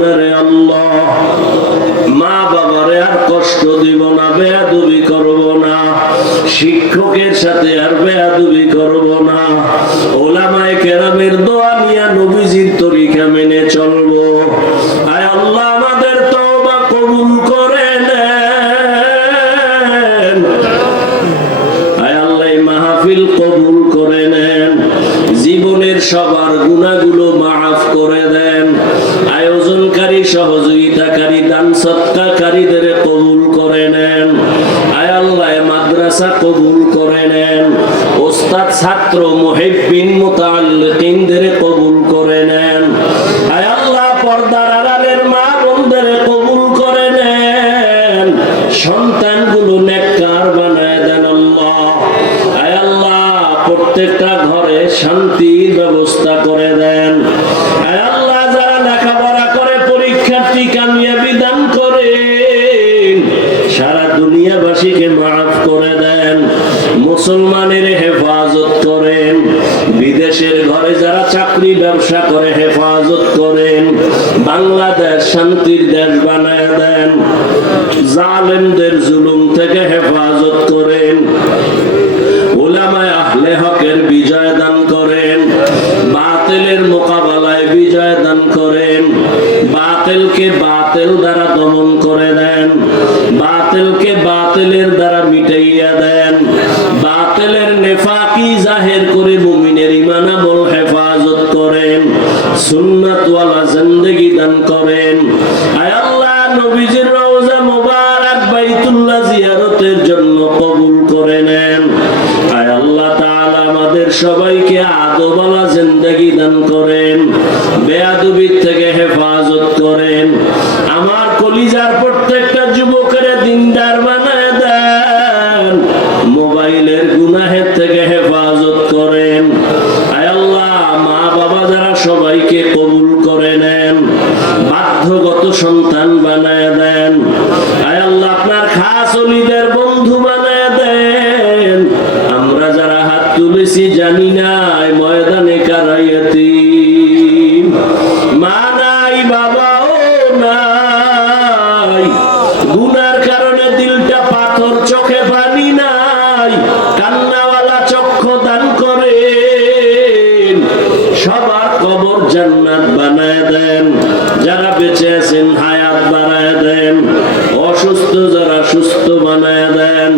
না রে আল্লাহ, মা বাবারে আর কষ্ট দিব না, বেয়াদবি করব না, শিক্ষকের সাথে আর বেয়াদবি করব না, ওলামায়ে কেরামের দোয়া নিয়ে নবীজির তরিকা মেনে চলবো। আয় আল্লাহ আমাদের তওবা কবুল করে নেন, আয় আল্লাহ মাহফিল কবুল করে নেন, জীবনের সবার গুনাহগুলো মাফ করে দেন, আয়োজনকারী সহযোগিতাকারী দান সদকাকারীদের কবুল করে নেন, আয় আল্লাহ মাদ্রাসা কবুল করে নেন, ওস্তাদ ছাত্র মুহিব্বিন মুতাআল্লিকিনদের কবুল করে নেন, আয় আল্লাহ পর্দার আড়ালের মা বোনদের কবুল করে নেন, সন্তানগুলো নেককার বানায় দেন আল্লাহ। আয় আল্লাহ প্রত্যেকটা ঘরে শান্তির ব্যবস্থা করে দেন। আয় আল্লাহ যারা লেখাপড়া করে পরীক্ষার্থী কামিয়াবি দান করেন, সারা দুনিয়াবাসীকে মাফ করে দেন, মুসলমানের হেফাজত করেন, বিদেশের ঘরে যারা চাকরি ব্যবসা করে হেফাজত করেন, বাংলাদেশ শান্তির দেশ বানায় দেন, জালেমদের জুলুম থেকে হেফাজত করেন, উলামায়ে আহলে হকের বিজয় দান করেন, বাতিলের মোকাবেলায় বিজয় দান করেন, বাতিলকে বাতিল দ্বারা দমন করে দেন, বাতিলকে বাতিলের দ্বারা মিটাইয়া দেন, বাতিলের নেফাকি জাহির করে মুমিনের ঈমান আমল হেফাজত করেন, সুন্নাত ওয়ালা জিন্দেগি দান করেন। আয় আল্লাহ নবীজির রওজা মুবারক বাইতুল্লাহ জিয়ারতের জন্য কবুল করে নেন। আয় আল্লাহ তাআলা আমাদের সবাইকে আদবওয়ালা জিন্দেগি দান করেন, বেয়াদবির থেকে হেফাজত করেন, আমার কলিজার প্রত্যেকটা যুবকের দিনদার বানায় দেন, মোবাইলের গুনাহের থেকে হেফাজত করেন। আয় আল্লাহ মা বাবা যারা সবাইকে কবুল করে নেন, বাধ্যগত সন্তান বানায় দেন। আয় আল্লাহ আপনার খাস ওলিদের বন্ধু বানায় দেন। আমরা যারা হাত তুলেছি জানি না ময়দানে কারা ইয়াতীম, মা নাই বাবাও নাই, গুনার কারণে দিলটা পাথর, চোখে পানি নাই, কান্নাওয়ালা চক্ষু দান করেন, সবার কবর জান্নাত বানায় দেন, যারা বেঁচে আছেন হায়াত বাড়ায় দেন, অসুস্থ যারা সুস্থ বানায় দেন।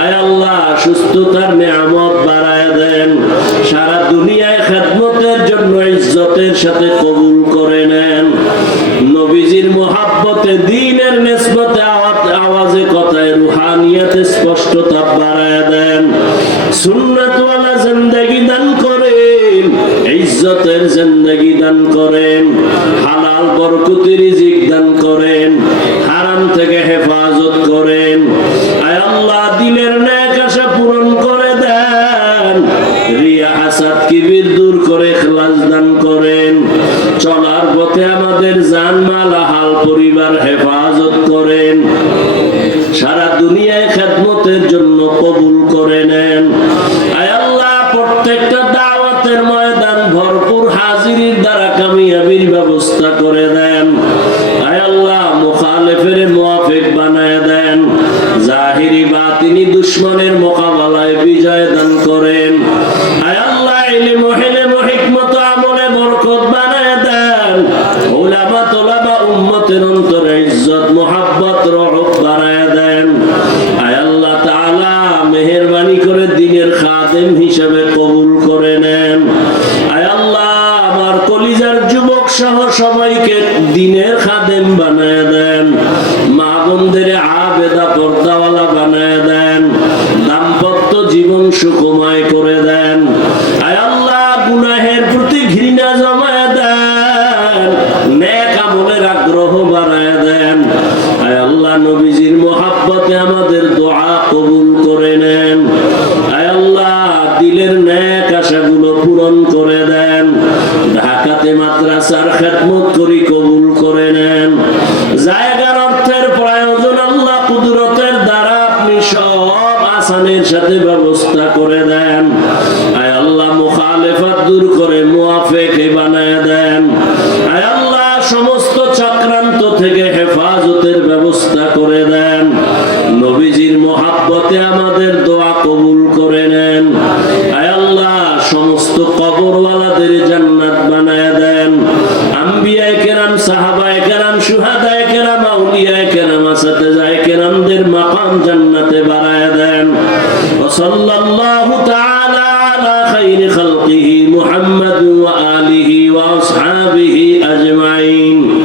আয় আল্লাহ সুস্থতার নিয়ামত বাড়ায় দেন, সারা দুনিয়ায় খেদমতের জন্য ইজ্জতের সাথে কবুল করে নেন, নবীজির মুহাব্বতে দ্বীনের নিসবতে আওয়াজে কথায় রুহানিয়াতে স্পষ্টতা বাড়ায় দেন, সুন্নাত ওয়ালা জিন্দেগি দান করেন, ইজ্জতের জিন্দেগি দান করেন, হালাল বরকতি রিজিক দান করেন, হারাম থেকে হেফাজত করেন। আয় আল্লাহ দিলের নেক আশা পূরণ করে দেন, রিয়া হাসাদ কিবির দূর করে ইখলাস দান করেন, চলার পথে আমাদের জানমাল হাল পরিবার হেফাজত করেন, সারা দুনিয়ায় খেদমতের জন্য কবুল করে নেন। আয় আল্লাহ প্রত্যেকটা দাওয়াতের ময়দান ভরপুর হাজিরির দ্বারা কামিয়াবির ব্যবস্থা করে দেন। আয় আল্লাহ মুখালিফের মুওয়াফিক বানায় দেন, জাহিরি বাতিনি দুশমনের মোকাবেলায় বিজয় দান করেন। আয় আল্লাহ ইলম ও হিলম ও হিকমত আমলে বরকত বানায় দেন, উলামা তোলাবা উম্মতের অন্তরে ইজ্জত মুহাব্বত রহমত বানায় দেন। আয় আল্লাহ তাআলা মেহেরবানি করে দ্বীনের খাদেম হিসেবে কবুল করে নেন। আয় আল্লাহ আমার কলিজার যুবক সহ সবাইকে দ্বীনের খাদেম বানায় দেন, মা বোনদের আবেদা পর্দাওয়ালা বানায় দেন, দাম্পত্য জীবন সুখময় করে দেন। আয় আল্লাহ গুনাহের প্রতি ঘৃণা জমায় দেন, নেক আমলের আগ্রহ বাড়ায় দেন। আয় আল্লাহ নবীজির মুহাব্বতে আমাদের দোয়া কবুল করে নেন। আয় আল্লাহ দিলের নেক আশাগুলো পূরণ করে দেন, ঢাকাতে মাদ্রাসার খেদমত করি কবুল করে নেন। জায়গার অর্থের প্রয়োজন আল্লাহ কুদরতের দ্বারা আপনি সব আসানের সাথে ব্যবস্থা করে দেন। আয় আল্লাহ মুখালিফাত দূর করে মুওয়াফিক বানায় দেন। আয় আল্লাহ সমস্ত সাহাবায়ে কেরাম, শুহাদায়ে কেরাম, আউলিয়ায়ে কেরাম, আসাতিজায়ে কেরামদের মাকাম জান্নাতে বাড়ায় দেন। ওয়া সাল্লাল্লাহু তাআলা আলা খায়রি খালকিহি মুহাম্মাদ ওয়া আলিহি ওয়া আসহাবিহি আজমাইন।